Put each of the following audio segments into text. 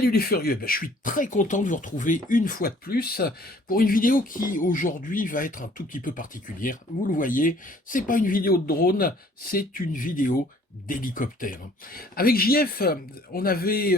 Salut les furieux, je suis très content de vous retrouver une fois de plus pour une vidéo qui aujourd'hui va être un tout petit peu particulière. Vous le voyez, c'est pas une vidéo de drone, c'est une vidéo d'hélicoptère. Avec JF, on avait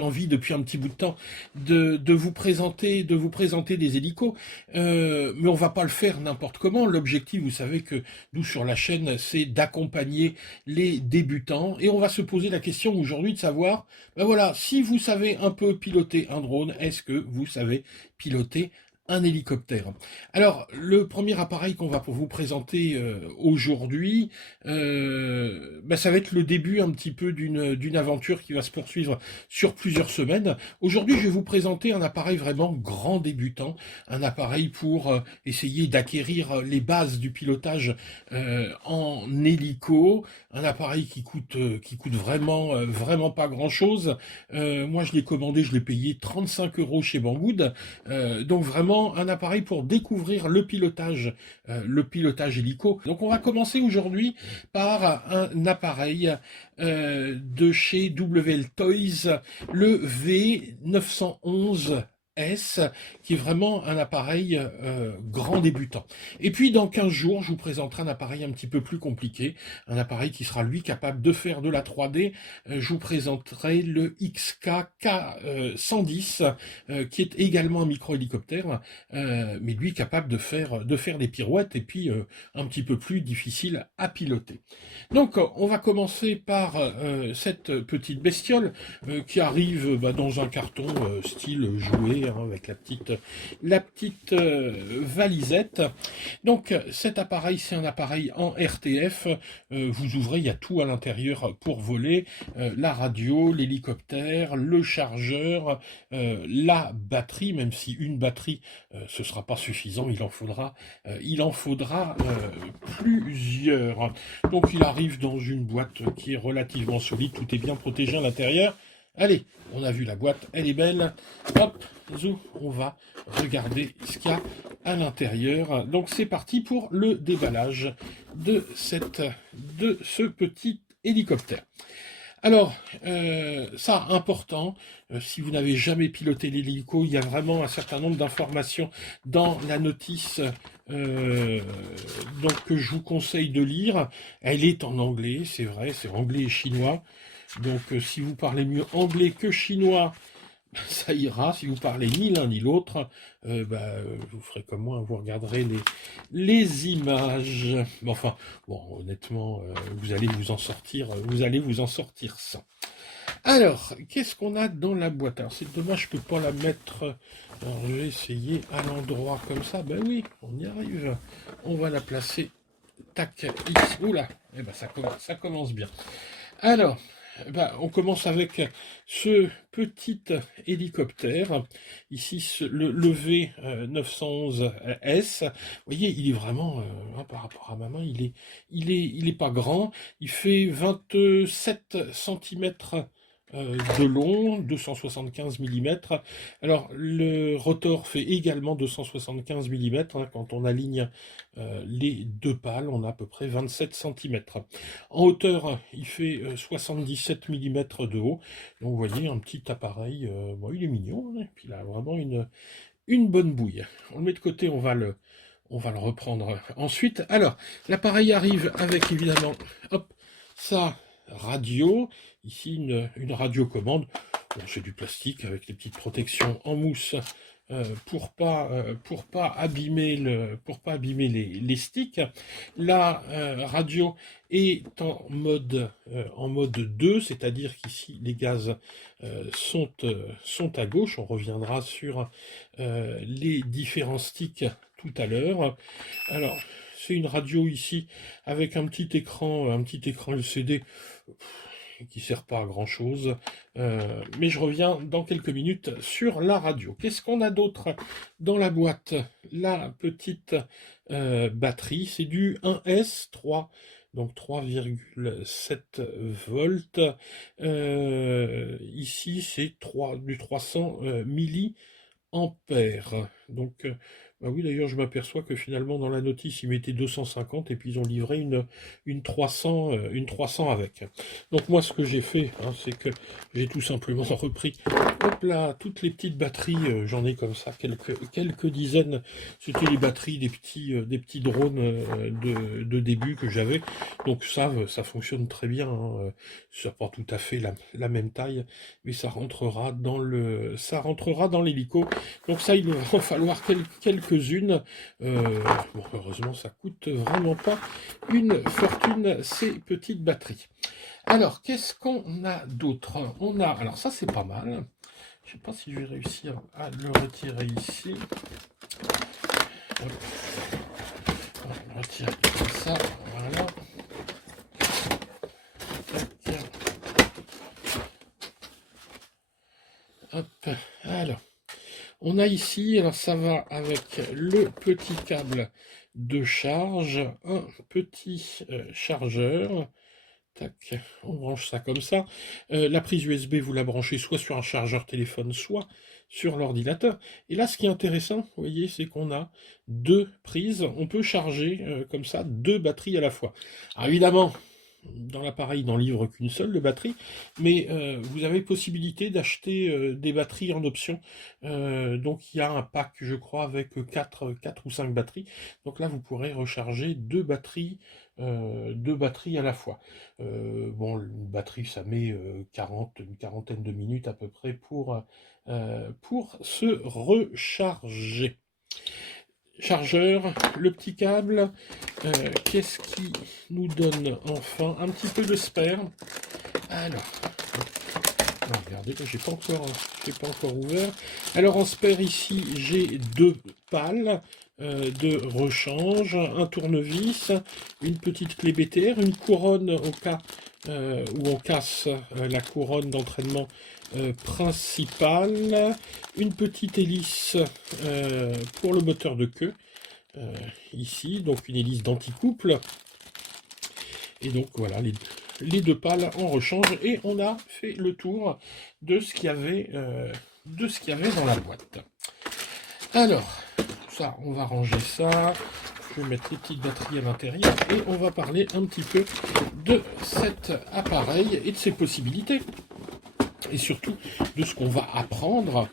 envie depuis un petit bout de temps de vous présenter des hélicos, mais on va pas le faire n'importe comment. L'objectif, vous savez que nous sur la chaîne, c'est d'accompagner les débutants et on va se poser la question aujourd'hui de savoir ben voilà, si vous savez un peu piloter un drone, est-ce que vous savez piloter un hélicoptère? Alors, le premier appareil qu'on va vous présenter aujourd'hui, ben ça va être le début un petit peu d'une aventure qui va se poursuivre sur plusieurs semaines. Aujourd'hui, je vais vous présenter un appareil vraiment grand débutant, un appareil pour essayer d'acquérir les bases du pilotage en hélico, un appareil qui coûte vraiment pas grand-chose. Moi, je l'ai commandé, je l'ai payé 35 euros chez Banggood. Donc vraiment un appareil pour découvrir le pilotage hélico. Donc on va commencer aujourd'hui par un appareil de chez WL Toys, le V911. Qui est vraiment un appareil grand débutant. Et puis dans 15 jours, je vous présenterai un appareil un petit peu plus compliqué, un appareil qui sera lui capable de faire de la 3D. Je vous présenterai le XK-110, qui est également un micro-hélicoptère, mais lui capable de faire des pirouettes et puis un petit peu plus difficile à piloter. Donc on va commencer par cette petite bestiole qui arrive dans un carton style jouet, hein, avec la petite valisette. Donc cet appareil, c'est un appareil en RTF. Vous ouvrez, il y a tout à l'intérieur pour voler, la radio, l'hélicoptère, le chargeur, la batterie, même si une batterie ce sera pas suffisant, il en faudra plusieurs. Donc il arrive dans une boîte qui est relativement solide, tout est bien protégé à l'intérieur. Allez, on a vu la boîte, elle est belle. Hop, zou, on va regarder ce qu'il y a à l'intérieur. Donc c'est parti pour le déballage de ce petit hélicoptère. Alors, ça, important, si vous n'avez jamais piloté l'hélico, il y a vraiment un certain nombre d'informations dans la notice donc, que je vous conseille de lire. Elle est en anglais, c'est vrai, c'est anglais et chinois. Donc, si vous parlez mieux anglais que chinois, ça ira. Si vous parlez ni l'un ni l'autre, vous ferez comme moi, vous regarderez les images. Mais enfin, bon, honnêtement, vous allez vous en sortir sans. Alors, qu'est-ce qu'on a dans la boîte? Alors, c'est dommage, je peux pas la mettre. Alors, je vais essayer à l'endroit comme ça. Ben oui, on y arrive. On va la placer. Tac, ici. Oula, eh ben ça commence bien. Alors, on commence avec ce petit hélicoptère, ici le V911S. Vous voyez, il est vraiment, par rapport à ma main, il est pas grand. Il fait 27 centimètres de long, 275 mm. Alors, le rotor fait également 275 mm. Hein, quand on aligne les deux pales, on a à peu près 27 centimètres. En hauteur, il fait 77 mm de haut. Donc, vous voyez, un petit appareil, bon, il est mignon, hein, et puis il a vraiment une bonne bouille. On le met de côté, on va le reprendre ensuite. Alors, l'appareil arrive avec, évidemment, hop, sa radio. Ici, une radiocommande. Bon, c'est du plastique avec des petites protections en mousse pour pas abîmer les sticks. La radio est en mode 2, c'est-à-dire qu'ici les gaz sont à gauche. On reviendra sur les différents sticks tout à l'heure. Alors, c'est une radio ici avec un petit écran LCD qui sert pas à grand chose, mais je reviens dans quelques minutes sur la radio. Qu'est-ce qu'on a d'autre dans la boîte? La petite batterie, c'est du 1S3, donc 3,7 volts. Ici c'est du 300 milliampères, donc Bah oui, d'ailleurs, je m'aperçois que finalement, dans la notice, ils mettaient 250 et puis ils ont livré une 300 avec. Donc moi, ce que j'ai fait, hein, c'est que j'ai tout simplement repris, hop là, toutes les petites batteries, j'en ai comme ça, quelques dizaines. C'était les batteries des petits drones de début que j'avais. Donc ça fonctionne très bien, hein. Ça n'a pas tout à fait la même taille, mais ça rentrera dans l'hélico. Donc ça, il va en falloir quelques-unes. Bon, heureusement, ça coûte vraiment pas une fortune, ces petites batteries. Alors, qu'est-ce qu'on a d'autre? On a, alors ça, c'est pas mal. Je sais pas si je vais réussir à le retirer ici. Hop. On va retirer comme ça, voilà. Hop, alors. On a ici, alors ça va avec le petit câble de charge, un petit chargeur. Tac, on branche ça comme ça. La prise USB, vous la branchez soit sur un chargeur téléphone, soit sur l'ordinateur. Et là, ce qui est intéressant, vous voyez, c'est qu'on a deux prises. On peut charger comme ça deux batteries à la fois. Alors évidemment, dans l'appareil, il n'en livre qu'une seule de batterie, mais vous avez possibilité d'acheter des batteries en option. Donc il y a un pack, je crois, avec 4 ou 5 batteries. Donc là, vous pourrez recharger deux batteries à la fois. Bon, une batterie, ça met une quarantaine de minutes à peu près pour se recharger. Chargeur, le petit câble, qu'est-ce qui nous donne enfin un petit peu de spare. Alors, regardez, j'ai pas encore ouvert. Alors en spare ici, j'ai deux pales de rechange, un tournevis, une petite clé BTR, une couronne au cas où on casse la couronne d'entraînement principale, une petite hélice pour le moteur de queue. Ici, donc une hélice d'anticouple. Et donc voilà, les deux pales en rechange. Et on a fait le tour de ce qu'il y avait, dans la boîte. Alors, ça, on va ranger ça. Je vais mettre les petites batteries à l'intérieur. Et on va parler un petit peu de cet appareil et de ses possibilités. Et surtout de ce qu'on va apprendre,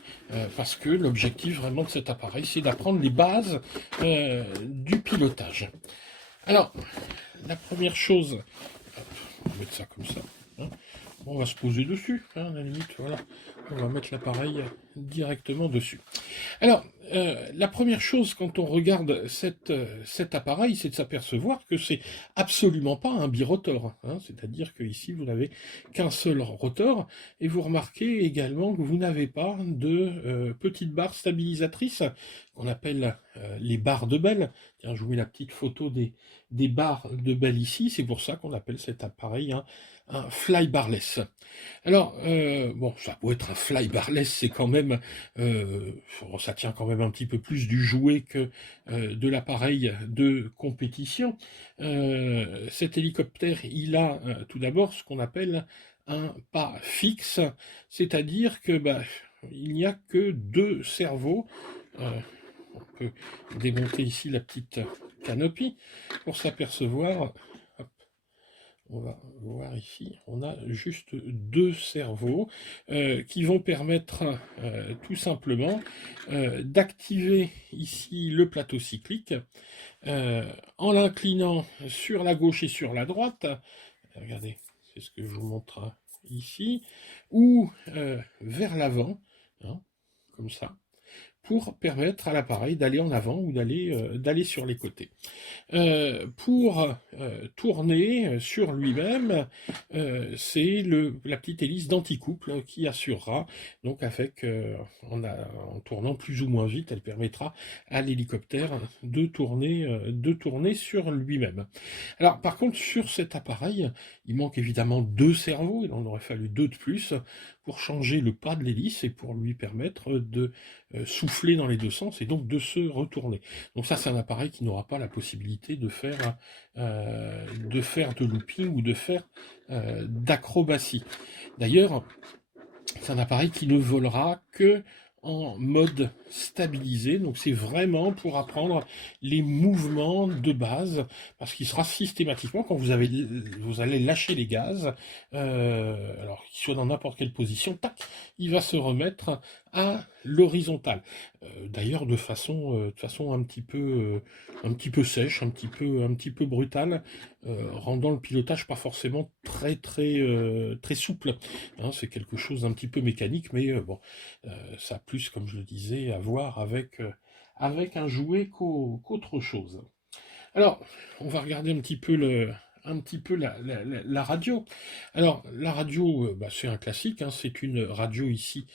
parce que l'objectif vraiment de cet appareil, c'est d'apprendre les bases du pilotage. Alors, la première chose, on va mettre ça comme ça, hein. On va se poser dessus, hein, à la limite, voilà. On va mettre l'appareil directement dessus. Alors, la première chose quand on regarde cet appareil, c'est de s'apercevoir que c'est absolument pas un birotor, hein, c'est-à-dire que ici vous n'avez qu'un seul rotor, et vous remarquez également que vous n'avez pas de petites barres stabilisatrices qu'on appelle les barres de Bell. Tiens, je vous mets la petite photo des barres de Bell ici, c'est pour ça qu'on appelle cet appareil un fly barless. Alors, bon, ça peut être un fly barless, c'est quand même, ça tient quand même un petit peu plus du jouet que de l'appareil de compétition. Cet hélicoptère, il a tout d'abord ce qu'on appelle un pas fixe, c'est-à-dire que il n'y a que deux cerveaux. On peut démonter ici la petite canopie pour s'apercevoir. On va voir ici, on a juste deux cerveaux qui vont permettre tout simplement d'activer ici le plateau cyclique en l'inclinant sur la gauche et sur la droite. Regardez, c'est ce que je vous montre ici, ou vers l'avant, hein, comme ça, pour permettre à l'appareil d'aller en avant ou d'aller sur les côtés. Pour tourner sur lui-même, c'est la petite hélice d'anticouple qui assurera, donc en tournant plus ou moins vite, elle permettra à l'hélicoptère de tourner sur lui-même. Alors par contre, sur cet appareil, il manque évidemment deux cerveaux, il en aurait fallu deux de plus pour changer le pas de l'hélice et pour lui permettre de souffler dans les deux sens et donc de se retourner. Donc ça, c'est un appareil qui n'aura pas la possibilité de faire de looping ou de faire d'acrobatie. D'ailleurs, c'est un appareil qui ne volera que en mode stabilisé. Donc c'est vraiment pour apprendre les mouvements de base, parce qu'il sera systématiquement, quand vous allez lâcher les gaz, alors qu'il soit dans n'importe quelle position, tac, il va se remettre à l'horizontale. D'ailleurs de façon un petit peu sèche, un petit peu brutale, rendant le pilotage pas forcément très souple. Hein, c'est quelque chose d'un petit peu mécanique, mais bon, ça a plus, comme je le disais, à voir avec un jouet qu'autre chose. Alors, on va regarder un petit peu la radio. Alors, la radio, bah, c'est un classique, hein, c'est une radio ici,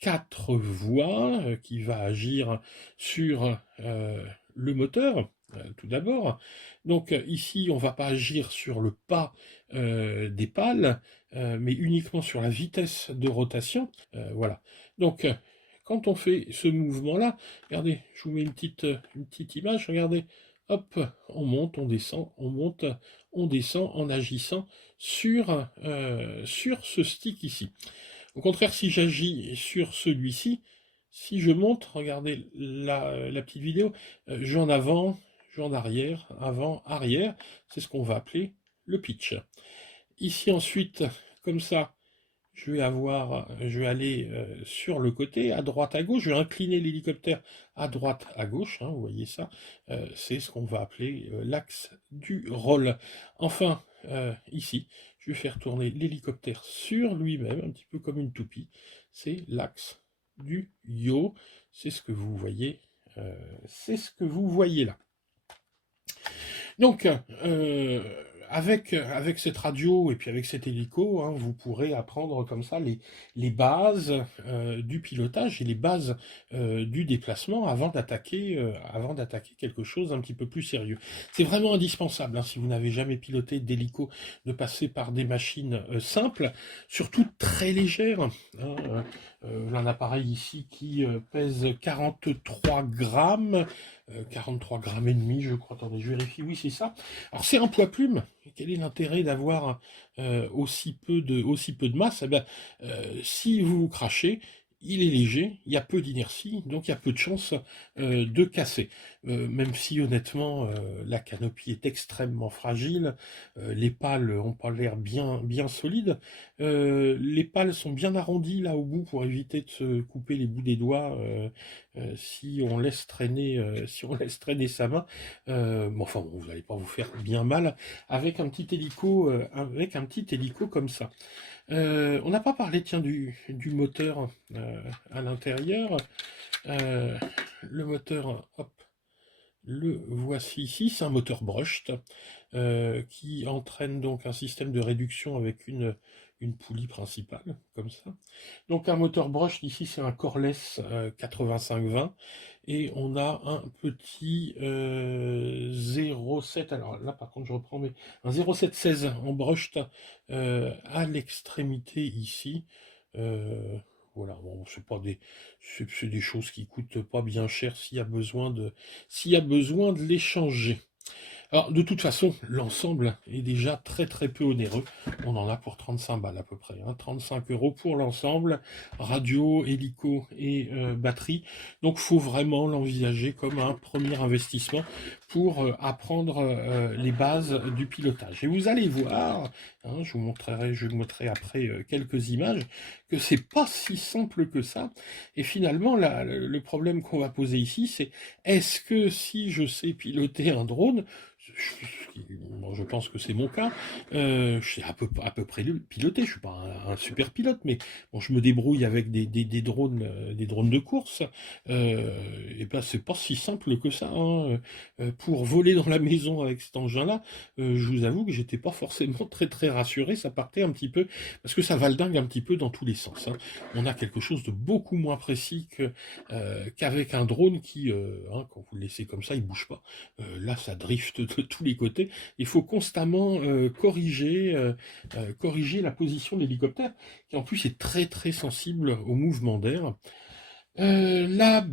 4 voies, qui va agir sur le moteur, tout d'abord. Donc ici, on va pas agir sur le pas des pales, mais uniquement sur la vitesse de rotation. Voilà. Donc, quand on fait ce mouvement-là, regardez, je vous mets une petite image, regardez. Hop, on monte, on descend, on monte, on descend en agissant sur ce stick ici. Au contraire, si j'agis sur celui-ci, si je monte, regardez la petite vidéo, je vais en avant, je vais en arrière, avant, arrière, c'est ce qu'on va appeler le pitch. Ici ensuite, comme ça, je vais aller sur le côté, à droite, à gauche, je vais incliner l'hélicoptère à droite, à gauche, hein, vous voyez ça, c'est ce qu'on va appeler l'axe du roll. Enfin, ici, je vais faire tourner l'hélicoptère sur lui-même, un petit peu comme une toupie, c'est l'axe du yaw, c'est ce que vous voyez, c'est ce que vous voyez là. Donc, avec cette radio et puis avec cet hélico, hein, vous pourrez apprendre comme ça les bases du pilotage et les bases du déplacement avant d'attaquer quelque chose d'un petit peu plus sérieux. C'est vraiment indispensable, hein, si vous n'avez jamais piloté d'hélico, de passer par des machines simples, surtout très légères. Hein, un appareil ici qui pèse 43 grammes, 43 grammes et demi, je crois. Attendez, je vérifie. Oui, c'est ça. Alors, c'est un poids plume. Quel est l'intérêt d'avoir aussi peu de masse? Eh bien, si vous vous crachez, il est léger, il y a peu d'inertie, donc il y a peu de chances de casser. Même si honnêtement, la canopie est extrêmement fragile, les pales ont pas l'air bien solides. Les pales sont bien arrondies là au bout pour éviter de se couper les bouts des doigts si on laisse traîner sa main. Mais enfin, bon, vous n'allez pas vous faire bien mal avec un petit hélico comme ça. On n'a pas parlé, tiens, du moteur à l'intérieur. Le moteur, hop, le voici ici, c'est un moteur brushed qui entraîne donc un système de réduction avec une poulie principale, comme ça. Donc un moteur brushed, ici c'est un Corless 8520, et on a un petit 0,7, alors là par contre je reprends, mais un 0,716 en brushed à l'extrémité ici. Voilà, bon, c'est des choses qui coûtent pas bien cher s'il y a besoin de les changer. Alors, de toute façon, l'ensemble est déjà très peu onéreux. On en a pour 35 balles à peu près. Hein. 35 € pour l'ensemble, radio, hélico et batterie. Donc, faut vraiment l'envisager comme un premier investissement pour apprendre les bases du pilotage. Et vous allez voir, hein, je vous montrerai après quelques images, que c'est pas si simple que ça. Et finalement, le problème qu'on va poser ici, c'est est-ce que si je sais piloter un drone, je pense que c'est mon cas, je sais à peu près piloter, je suis pas un super pilote, mais bon, je me débrouille avec des drones de course, et ben c'est pas si simple que ça, hein. Pour voler dans la maison avec cet engin-là, je vous avoue que j'étais pas forcément très rassuré, ça partait un petit peu, parce que ça valdingue un petit peu dans tous les sens, hein. On a quelque chose de beaucoup moins précis qu'avec un drone qui, hein, quand vous le laissez comme ça, il bouge pas. Là, ça drift de tous les côtés. Il faut constamment corriger la position de l'hélicoptère, qui en plus est très sensible au mouvement d'air. Là,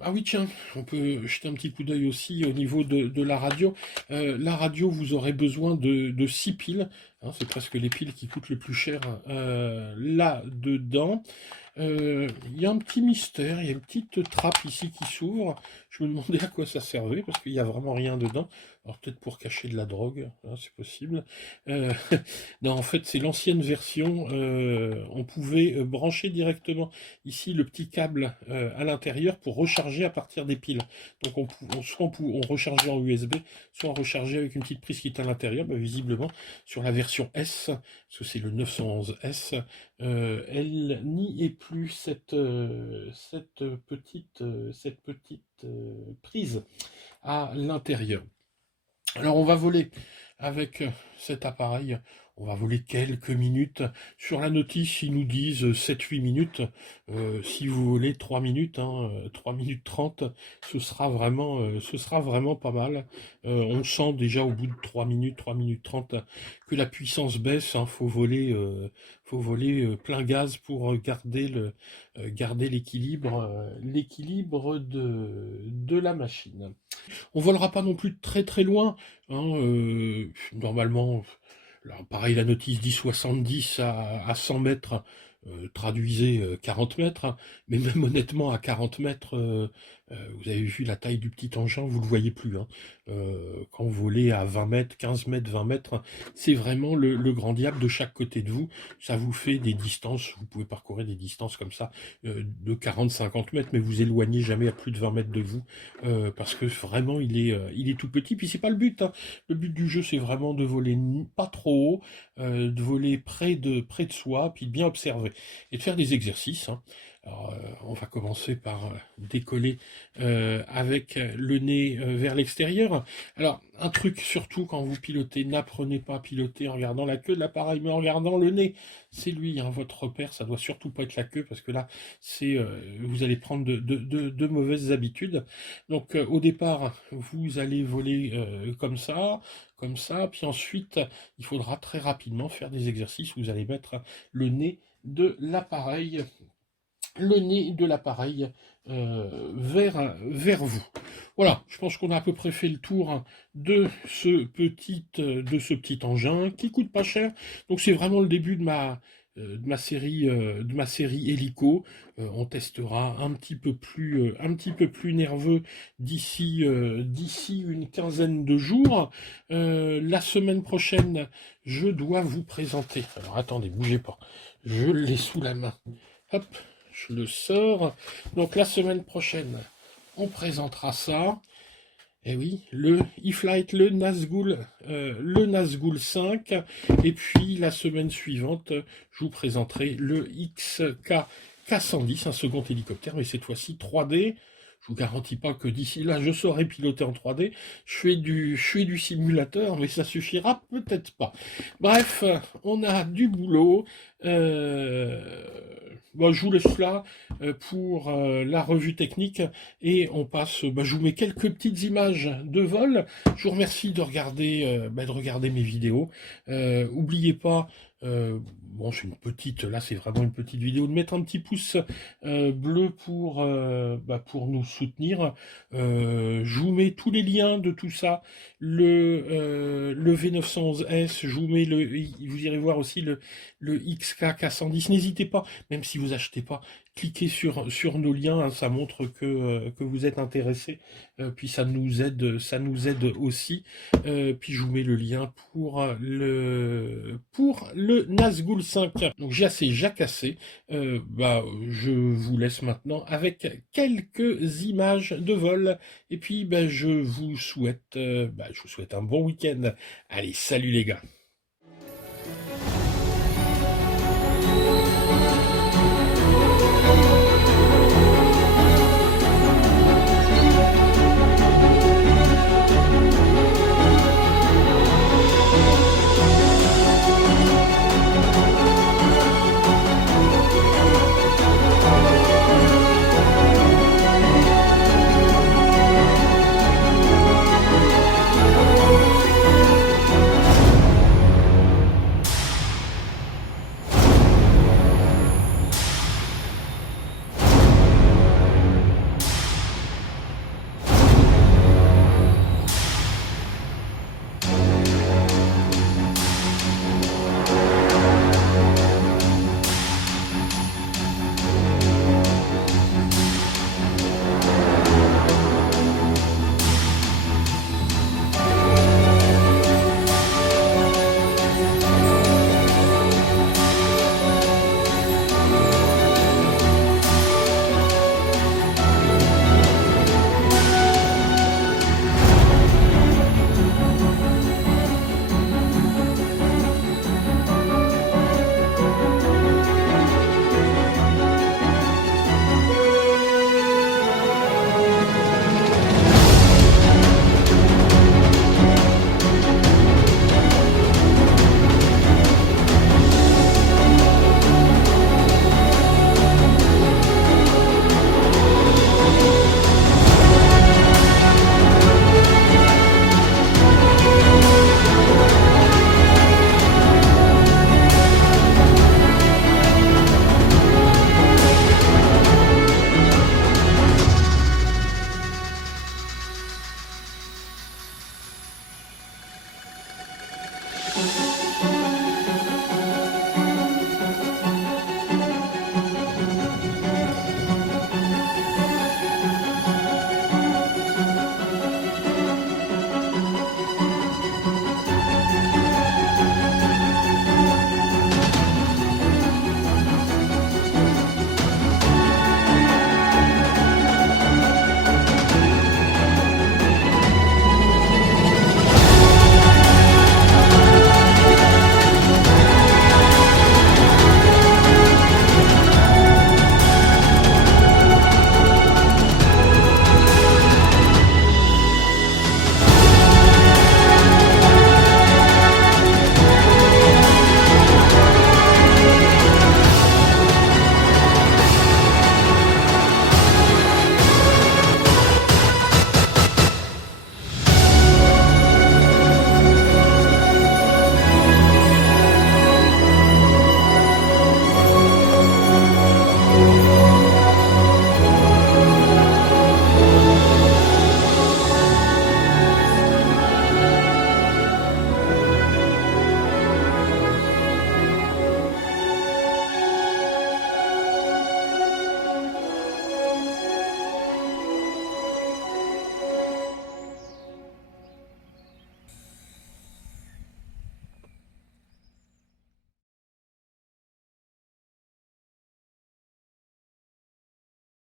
ah oui tiens, on peut jeter un petit coup d'œil aussi au niveau de la radio. La radio, vous aurez besoin de 6 piles. hein, c'est presque les piles qui coûtent le plus cher là-dedans. Il y a un petit mystère, il y a une petite trappe ici qui s'ouvre. Je me demandais à quoi ça servait, parce qu'il n'y a vraiment rien dedans. Alors peut-être pour cacher de la drogue, hein, c'est possible. Euh, non, en fait, c'est l'ancienne version. On pouvait brancher directement ici le petit câble à l'intérieur pour recharger à partir des piles. Donc on rechargeait en USB, soit on rechargeait avec une petite prise qui est à l'intérieur. Bah, visiblement, sur la version S, parce que c'est le 911S, elle n'y est plus cette petite prise à l'intérieur. Alors on va voler avec cet appareil, on va voler quelques minutes. Sur la notice, ils nous disent 7-8 minutes. Si vous volez 3 minutes, 3 minutes 30, ce sera vraiment pas mal. On sent déjà au bout de 3 minutes 30, que la puissance baisse. Faut voler plein gaz pour garder l'équilibre de la machine. On volera pas non plus très très loin, hein, normalement, là, pareil, la notice dit 70 à 100 mètres, traduisez 40 mètres, hein, mais même honnêtement à 40 mètres, vous avez vu la taille du petit engin, vous le voyez plus, hein. Quand vous volez à 20 mètres, 15 mètres, 20 mètres, hein, c'est vraiment le grand diable de chaque côté de vous. Ça vous fait des distances, vous pouvez parcourir des distances comme ça de 40-50 mètres, mais vous éloignez jamais à plus de 20 mètres de vous, parce que vraiment il est tout petit. Puis c'est pas le but, hein. Le but du jeu, c'est vraiment de voler pas trop haut, de voler près de soi, puis de bien observer et de faire des exercices, hein. Alors, on va commencer par décoller avec le nez vers l'extérieur. Alors, un truc surtout quand vous pilotez, n'apprenez pas à piloter en regardant la queue de l'appareil, mais en regardant le nez. C'est lui, hein, votre repère. Ça doit surtout pas être la queue, parce que là, vous allez prendre de mauvaises habitudes. Donc, au départ, vous allez voler comme ça, puis ensuite, il faudra très rapidement faire des exercices où vous allez mettre le nez de l'appareil vers vous. Voilà, je pense qu'on a à peu près fait le tour de ce petit engin qui coûte pas cher. Donc c'est vraiment le début de ma série hélico. On testera un petit peu plus nerveux d'ici une quinzaine de jours. La semaine prochaine, je dois vous présenter. Alors attendez, bougez pas. Je l'ai sous la main. Hop, je le sors. Donc la semaine prochaine, on présentera ça. Et oui, le e-flight, le Nazgul 5. Et puis la semaine suivante, je vous présenterai le XK-110, un second hélicoptère, mais cette fois-ci 3D. Je vous garantis pas que d'ici là, je saurai piloter en 3D. Je fais du simulateur, mais ça suffira peut-être pas. Bref, on a du boulot. Bon, je vous laisse là pour la revue technique et on passe. Je vous mets quelques petites images de vol. Je vous remercie de regarder mes vidéos. Oubliez pas. Bon, c'est une petite, là c'est vraiment une petite vidéo, de mettre un petit pouce bleu pour nous soutenir. Je vous mets tous les liens de tout ça, le V911S, je vous mets vous irez voir aussi le XK-K110. N'hésitez pas, même si vous achetez pas, cliquez sur nos liens, hein, ça montre que vous êtes intéressé, puis ça nous aide aussi. Puis je vous mets le lien pour le Nazgul 5. Donc j'ai assez jacassé. Je vous laisse maintenant avec quelques images de vol. Et puis je vous souhaite un bon week-end. Allez, salut les gars.